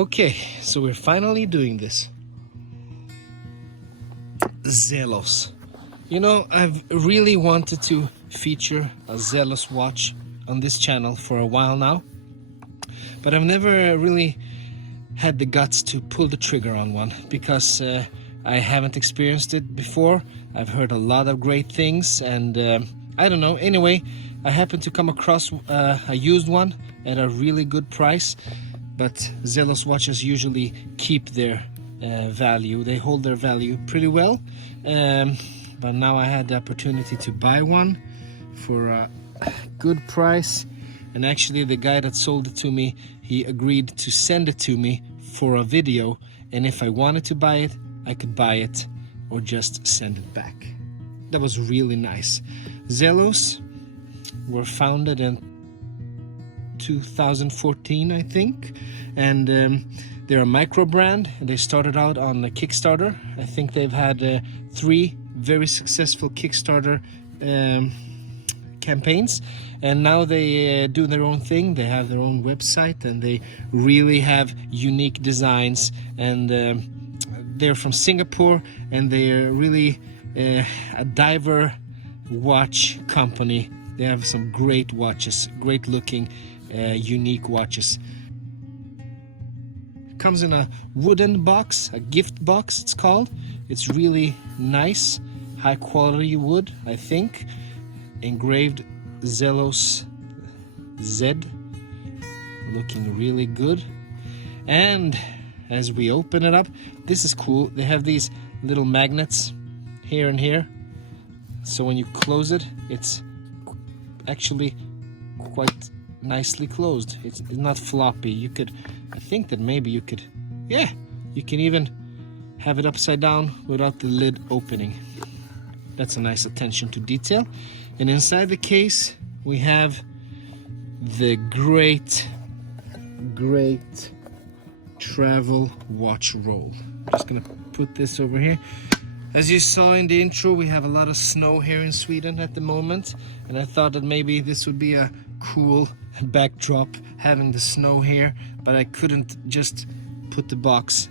Okay, so we're finally doing this. Zelos. You know, I've really wanted to feature a Zelos watch on this channel for a while now, but I've never really had the guts to pull the trigger on one because I haven't experienced it before. I've heard a lot of great things, and I don't know. Anyway, I happened to come across a used one at a really good price, but Zelos watches usually keep their value. They hold their value pretty well, but now I had the opportunity to buy one for a good price, and actually the guy that sold it to me, he agreed to send it to me for a video, and if I wanted to buy it, I could buy it or just send it back. That was really nice. Zelos were founded in 2014, I think, and they're a microbrand, and they started out on a Kickstarter. I think they've had 3 very successful Kickstarter campaigns, and now they do their own thing. They have their own website, and they really have unique designs, and they're from Singapore, and they're really a diver watch company. They have some great watches, great looking unique watches. Comes in a wooden box, a gift box it's called. It's really nice, high quality wood, I think. Engraved Zelos Z, looking really good. And as we open it up, this is cool. They have these little magnets here and here, so when you close it, it's actually quite nicely closed. It's not floppy. You could, I think that maybe you could, yeah, you can even have it upside down without the lid opening. That's a nice attention to detail. And inside the case we have the great travel watch roll. I'm just gonna put this over here. As you saw in the intro, we have a lot of snow here in Sweden at the moment, and I thought that maybe this would be a cool backdrop having the snow here, but I couldn't just put the box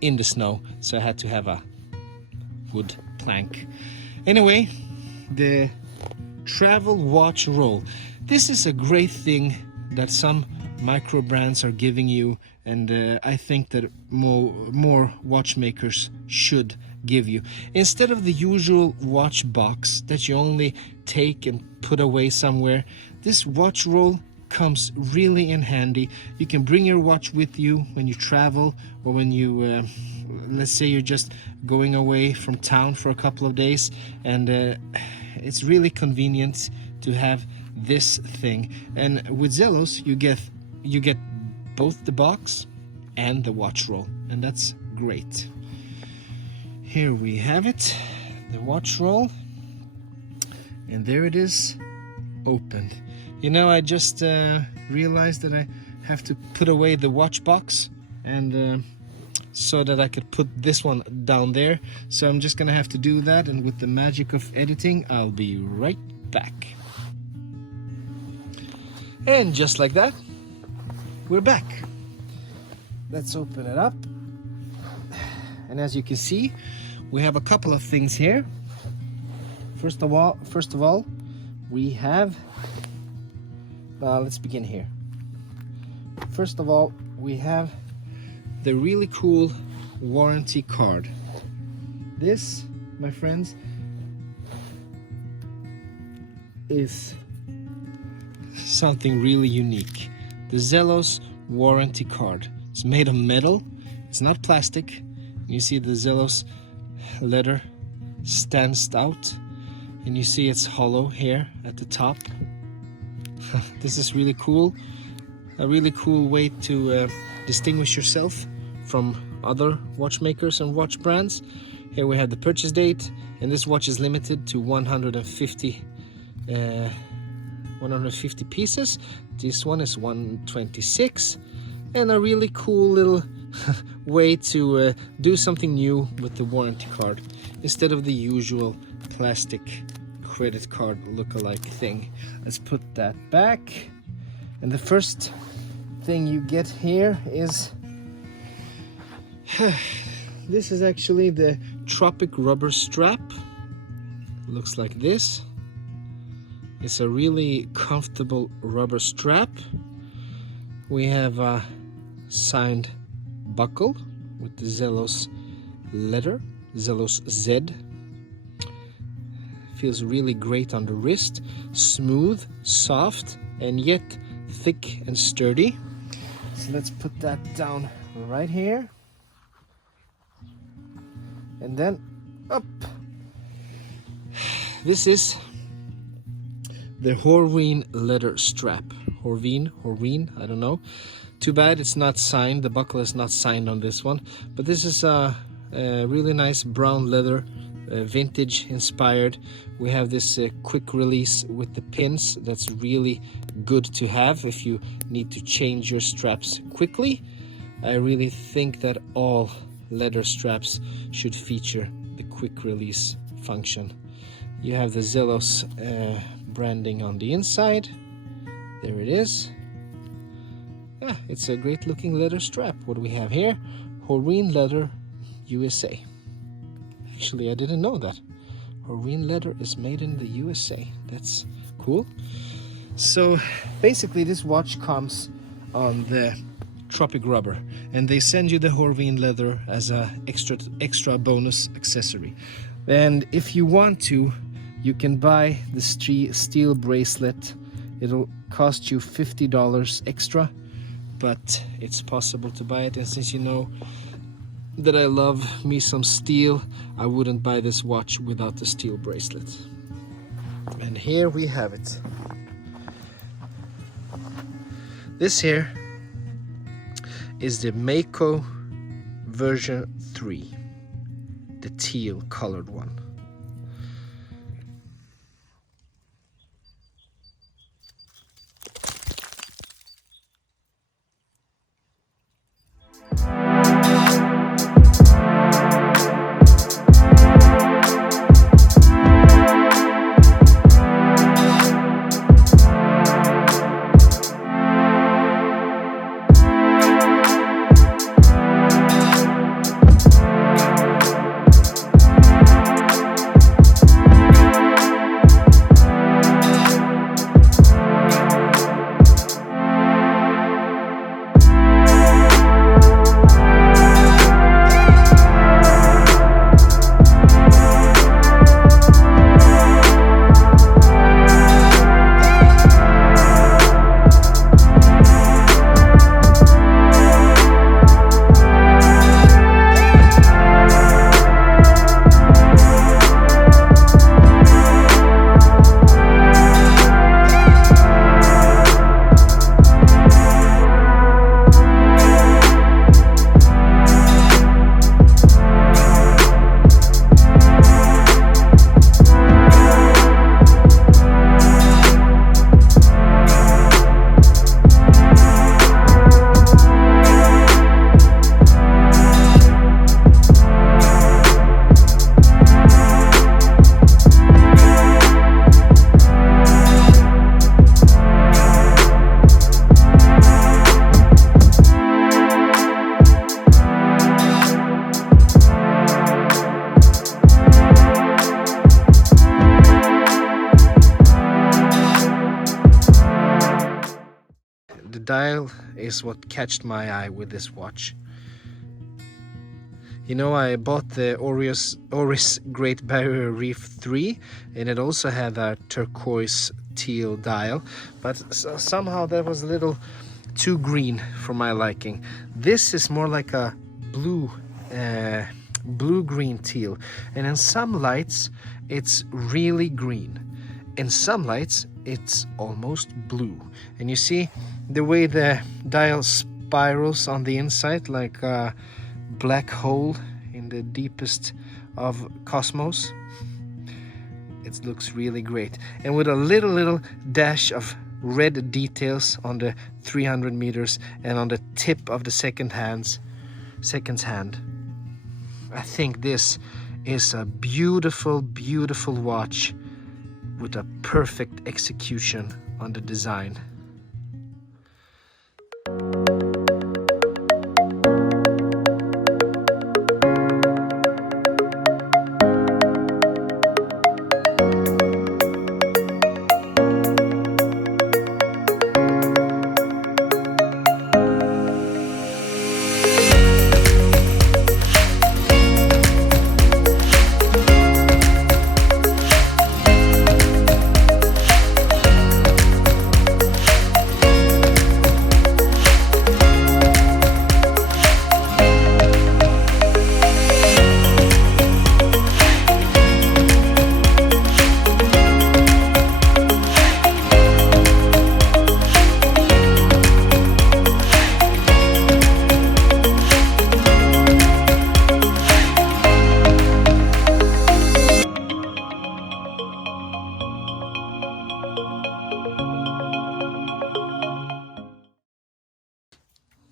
in the snow, so I had to have a wood plank. Anyway, the travel watch roll. This is a great thing that some micro brands are giving you, and I think that more watchmakers should give you. Instead of the usual watch box that you only take and put away somewhere, this watch roll comes really in handy. You can bring your watch with you when you travel, or when you let's say you're just going away from town for a couple of days, and it's really convenient to have this thing. And with Zelos you get both the box and the watch roll, and that's great. Here we have it, the watch roll, and there it is, opened. You know, I just realized that I have to put away the watch box, and so that I could put this one down there. So I'm just gonna have to do that, and with the magic of editing, I'll be right back. And just like that, we're back. Let's open it up. And as you can see, we have a couple of things here. First of all, we have, let's begin here. First of all, we have the really cool warranty card. This, my friends, is something really unique. The Zelos warranty card. It's made of metal, it's not plastic. You see the Zelos letter stands out, and you see it's hollow here at the top. This is really cool. A really cool way to distinguish yourself from other watchmakers and watch brands. Here we have the purchase date, and this watch is limited to 150 pieces. This one is 126, and a really cool little way to do something new with the warranty card instead of the usual plastic credit card look-alike thing. Let's put that back, and the first thing you get here is This is actually the Tropic rubber strap. Looks like this. It's a really comfortable rubber strap. We have a signed buckle with the Zelos letter, Zelos Z. Feels really great on the wrist, smooth, soft, and yet thick and sturdy. So let's put that down right here. And then up. This is the Horween leather strap. Horween, I don't know. Too bad it's not signed. The buckle is not signed on this one. But this is a really nice brown leather, vintage inspired. We have this quick release with the pins. That's really good to have if you need to change your straps quickly. I really think that all leather straps should feature the quick release function. You have the Zelos branding on the inside. There it is. It's a great looking leather strap. What do we have here? Horween leather, USA. Actually, I didn't know that. Horween leather is made in the USA. That's cool. So basically this watch comes on the Tropic rubber, and they send you the Horween leather as a extra bonus accessory. And if you want to, you can buy the steel bracelet. It'll cost you $50 extra, but it's possible to buy it. And since you know that I love me some steel, I wouldn't buy this watch without the steel bracelet. And here we have it. This here is the Mako version 3, the teal colored one. Dial is what catched my eye with this watch. You know, I bought the Oris Great Barrier Reef 3, and it also had a turquoise teal dial, but somehow that was a little too green for my liking. This is more like a blue-green teal, and in some lights it's really green. In some lights it's almost blue, and you see the way the dial spirals on the inside like a black hole in the deepest of cosmos. It looks really great, and with a little dash of red details on the 300 meters and on the tip of the second hand. I think this is a beautiful watch with a perfect execution on the design.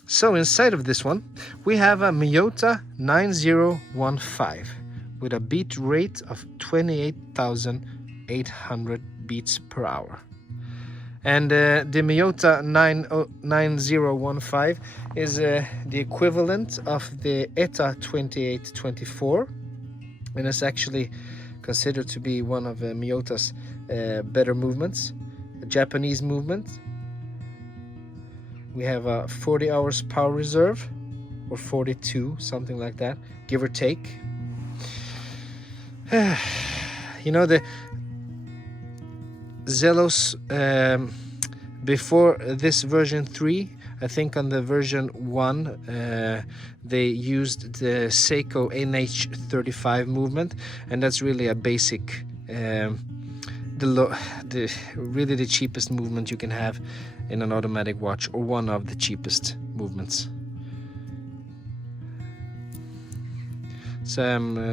So inside of this one, we have a Miyota 9015 with a beat rate of 28,800 beats per hour. And the Miyota 9015 is the equivalent of the ETA 2824, and it's actually considered to be one of Miyota's better movements, a Japanese movement. We have a 40 hours power reserve, or 42, something like that, give or take. You know, the Zelos, before this version 3, I think on the version 1 they used the Seiko NH35 movement, and that's really a basic, really the cheapest movement you can have in an automatic watch, or one of the cheapest movements. So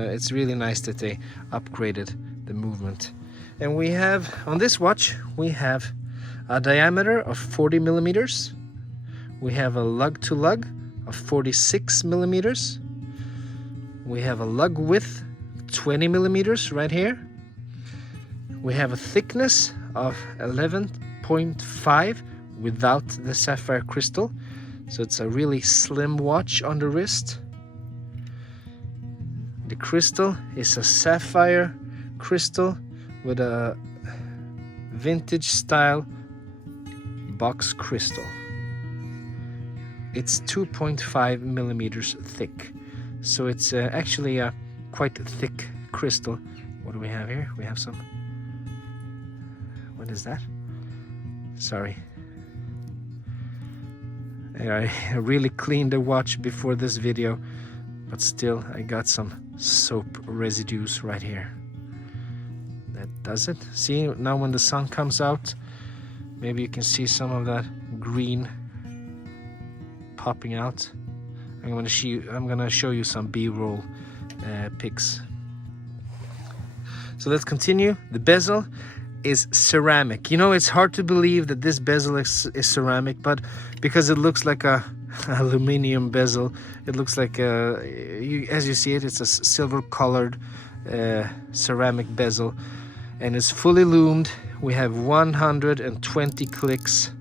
it's really nice that they upgraded the movement. And we have, on this watch, we have a diameter of 40 millimeters. We have a lug to lug of 46 millimeters. We have a lug width 20 millimeters right here. We have a thickness of 11.5 without the sapphire crystal. So it's a really slim watch on the wrist. The crystal is a sapphire crystal with a vintage style box crystal. It's 2.5 millimeters thick, so it's actually a quite thick crystal. What do we have here? We have some, what is that? Sorry, I really cleaned the watch before this video, but still I got some soap residues right here. That does it. See, now when the sun comes out, maybe you can see some of that green popping out. I'm gonna show you some B-roll pics. So let's continue. The bezel is ceramic. You know, it's hard to believe that this bezel is ceramic, but because it looks like a aluminum bezel, it looks like as you see it, it's a silver colored ceramic bezel, and it's fully lumed. We have 120 clicks,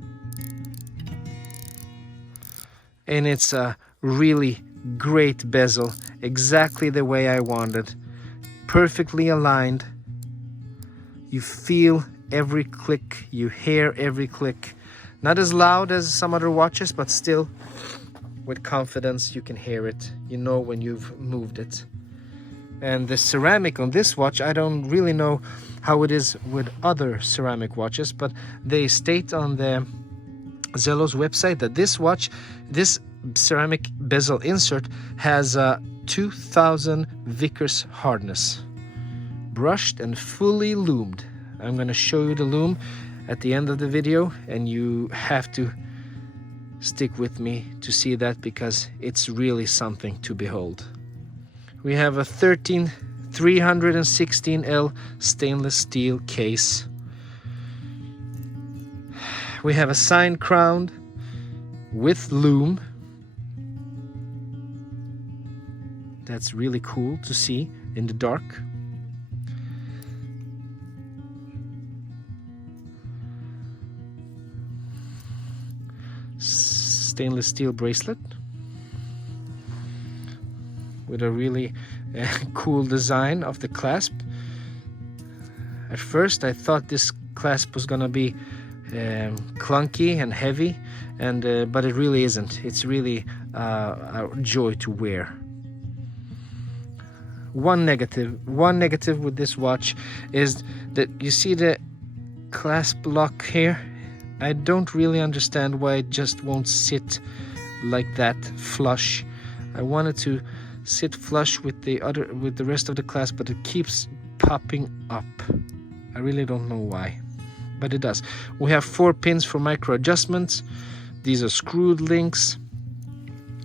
and it's a really great bezel, exactly the way I wanted, perfectly aligned. You feel every click, you hear every click. Not as loud as some other watches, but still with confidence you can hear it. You know when you've moved it. And the ceramic on this watch, I don't really know how it is with other ceramic watches, but they state on the Zelos website that this watch, this ceramic bezel insert, has a 2000 Vickers hardness, brushed and fully lumed. I'm going to show you the lume at the end of the video, and you have to stick with me to see that, because it's really something to behold. We have a 316L stainless steel case. We have a sign crown with lume. That's really cool to see in the dark. Stainless steel bracelet with a really cool design of the clasp. At first I thought this clasp was gonna be clunky and heavy, and but it really isn't. It's really a joy to wear. One negative with this watch is that you see the clasp lock here. I don't really understand why it just won't sit like that flush. I wanted to sit flush with the rest of the clasp, but it keeps popping up. I really don't know why, but it does. We have 4 pins for micro adjustments. These are screwed links.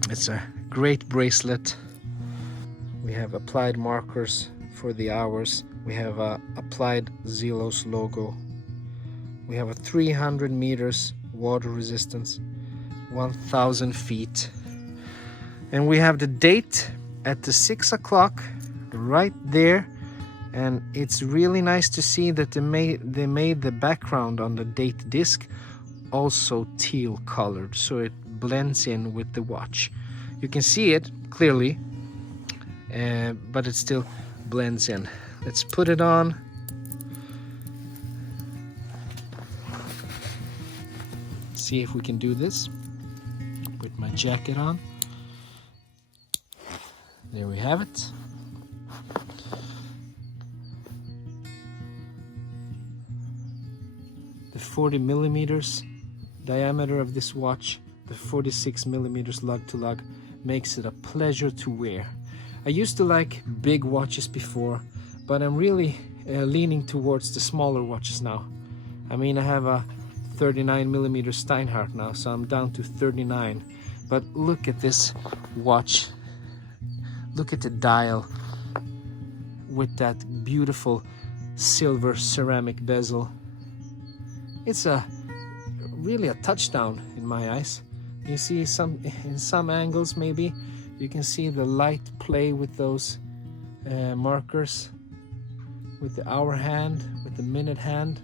It's a great bracelet. We have applied markers for the hours. We have a applied Zelos logo. We have a 300 meters water resistance, 1,000 feet. And we have the date at the 6 o'clock right there. And it's really nice to see that they made the background on the date disc also teal colored, so it blends in with the watch. You can see it clearly, but it still blends in. Let's put it on. See if we can do this with my jacket on. There we have it. The 40 millimeters diameter of this watch, the 46 millimeters lug to lug, makes it a pleasure to wear. I used to like big watches before, but I'm really leaning towards the smaller watches now. I mean, I have a 39 millimeter Steinhardt now, so I'm down to 39. But look at this watch. Look at the dial with that beautiful silver ceramic bezel. It's really a touchdown in my eyes. You see in some angles maybe you can see the light play with those markers, with the hour hand, with the minute hand.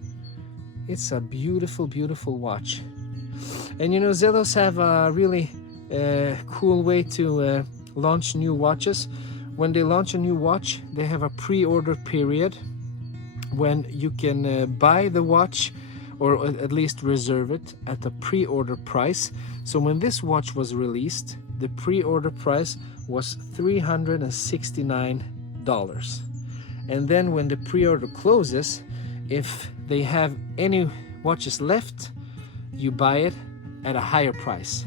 It's a beautiful, beautiful watch. And you know, Zelos have a really cool way to launch new watches. When they launch a new watch, they have a pre-order period when you can buy the watch, or at least reserve it at a pre-order price. So when this watch was released, the pre-order price was $369. And then when the pre-order closes, if they have any watches left, you buy it at a higher price.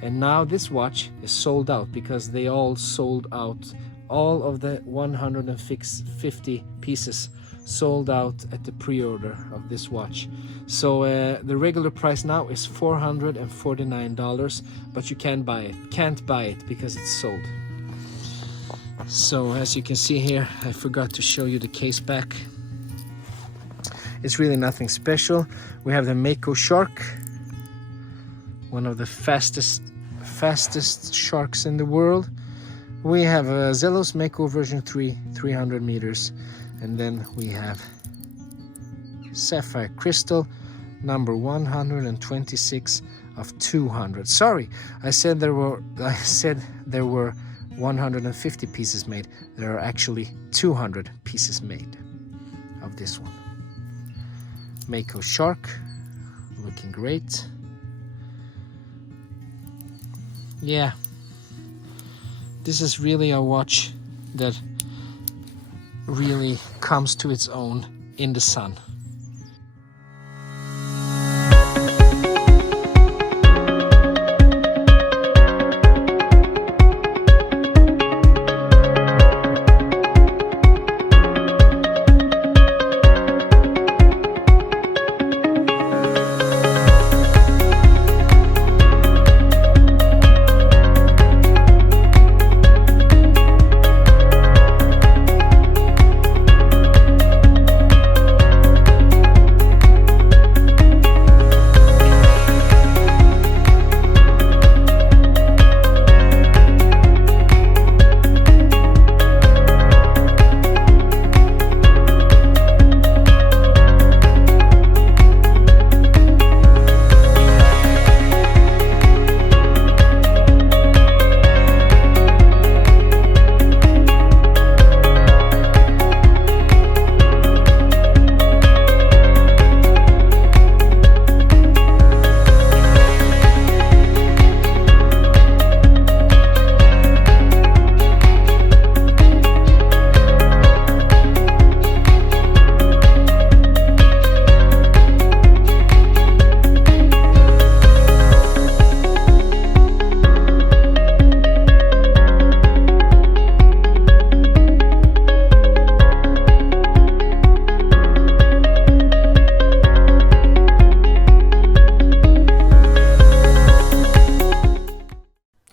And now this watch is sold out because they all sold out. All of the 150 pieces sold out at the pre-order of this watch. So the regular price now is $449, but you can't buy it because it's sold. So as you can see here, I forgot to show you the case back. It's really nothing special. We have the Mako Shark, one of the fastest sharks in the world. We have a Zelos Mako version 3, 300 meters. And then we have Sapphire Crystal, number 126 of 200. Sorry, I said there were 150 pieces made. There are actually 200 pieces made of this one. Mako Shark, looking great. Yeah, this is really a watch that really comes to its own in the sun.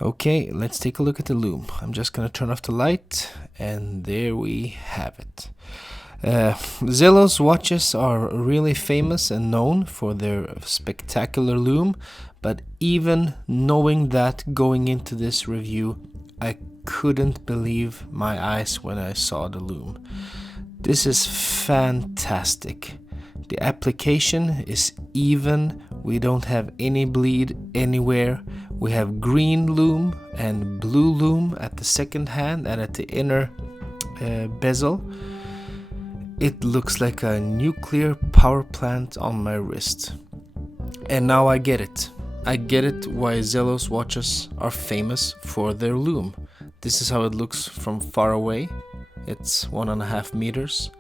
Okay, let's take a look at the Lume. I'm just gonna turn off the light, and there we have it. Zelos watches are really famous and known for their spectacular lume, but even knowing that going into this review, I couldn't believe my eyes when I saw the lume. This is fantastic. The application is even, we don't have any bleed anywhere. We have green lume and blue lume at the second hand and at the inner bezel. It looks like a nuclear power plant on my wrist. And now I get it. I get it why Zelos watches are famous for their lume. This is how it looks from far away. It's 1.5 meters.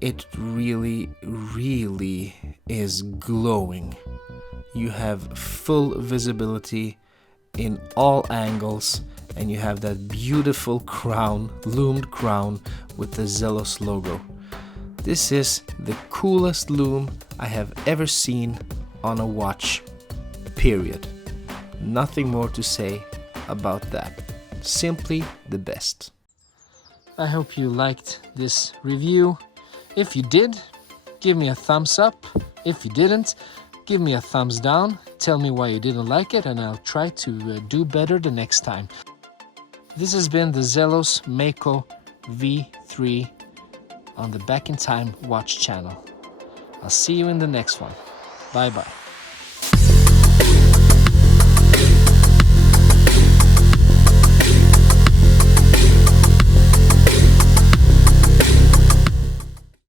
It really is glowing. You have full visibility in all angles, and you have that beautiful crown, lumed crown with the Zelos logo. This is the coolest lume I have ever seen on a watch, period. Nothing more to say about that. Simply the best. I hope you liked this review. If you did, give me a thumbs up. If you didn't, give me a thumbs down. Tell me why you didn't like it, and I'll try to do better the next time. This has been the Zelos Mako V3 on the Back in Time watch channel. I'll see you in the next one. Bye bye.